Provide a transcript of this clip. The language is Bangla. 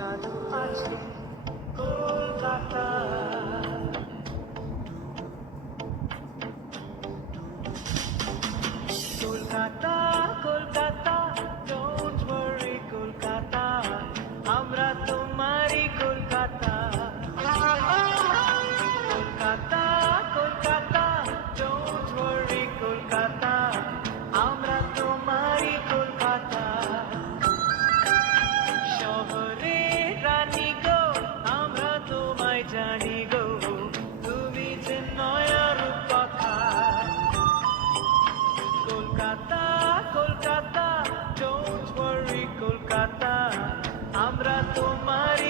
জাদু আছে কলকাতা। কলকাতা কলকাতা ডোন্ট ওয়ারি কলকাতা, আমরা তোমারই কলকাতা। কলকাতা কলকাতা ডোন্ট ওয়ারি কলকাতা, আমরা তোমারই কলকাতা। শহরে রানী গো আমরা তোমায় জানি গো, তুমি যে নয়া রূপকথা। কলকাতা কলকাতা ডোন্ট ওয়ারি কলকাতা, আমরা তোমারই